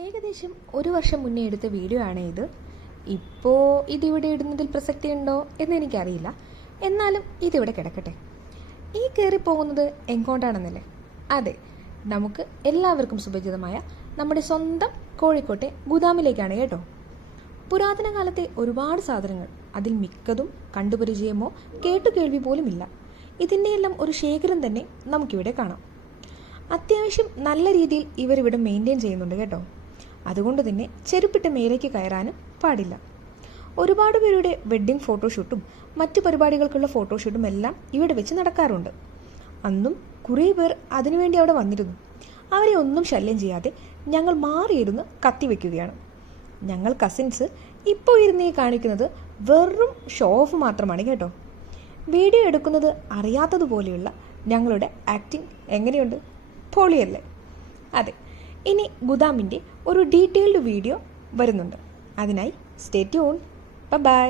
ഏകദേശം ഒരു വർഷം മുന്നേ എടുത്ത വീഡിയോ ആണ് ഇത്. ഇപ്പോൾ ഇതിവിടെ ഇടുന്നതിൽ പ്രസക്തിയുണ്ടോ എന്നെനിക്കറിയില്ല. എന്നാലും ഇതിവിടെ കിടക്കട്ടെ. ഈ കയറിപ്പോകുന്നത് എങ്ങോട്ടാണെന്നല്ലേ? അതെ, നമുക്ക് എല്ലാവർക്കും സുപരിചിതമായ നമ്മുടെ സ്വന്തം കോഴിക്കോട്ടെ ഗുദാമിലേക്കാണ് കേട്ടോ. പുരാതന കാലത്തെ ഒരുപാട് സാധനങ്ങൾ, അതിൽ മിക്കതും കണ്ടുപരിചയമോ കേട്ടുകേൾവി പോലുമില്ല. ഇതിൻ്റെയെല്ലാം ഒരു ശേഖരം തന്നെ നമുക്കിവിടെ കാണാം. അത്യാവശ്യം നല്ല രീതിയിൽ ഇവരിവിടെ മെയിൻറ്റെയിൻ ചെയ്യുന്നുണ്ട് കേട്ടോ. അതുകൊണ്ട് തന്നെ ചെരുപ്പിട്ട് മേലേക്ക് കയറാനും പാടില്ല. ഒരുപാട് പേരുടെ വെഡ്ഡിംഗ് ഫോട്ടോഷൂട്ടും മറ്റു പരിപാടികൾക്കുള്ള ഫോട്ടോഷൂട്ടും എല്ലാം ഇവിടെ വെച്ച് നടക്കാറുണ്ട്. അന്നും കുറേ പേർ അതിനുവേണ്ടി അവിടെ വന്നിരുന്നു. അവരെ ഒന്നും ശല്യം ചെയ്യാതെ ഞങ്ങൾ മാറിയിരുന്ന് കത്തിവെക്കുകയാണ്. ഞങ്ങൾ കസിൻസ് ഇപ്പോൾ ഇരുന്ന് കാണിക്കുന്നത് വെറും ഷോ ഓഫ് മാത്രമാണ് കേട്ടോ. വീഡിയോ എടുക്കുന്നത് അറിയാത്തതുപോലെയുള്ള ഞങ്ങളുടെ ആക്ടിങ് എങ്ങനെയുണ്ട്? പൊളിയല്ലേ? അതെ, ഇനി ഗുദാമിൻ്റെ ഒരു ഡീറ്റെയിൽഡ് വീഡിയോ വരുന്നുണ്ട്. അതിനായി സ്റ്റേ ട്യൂൺ. ബൈ.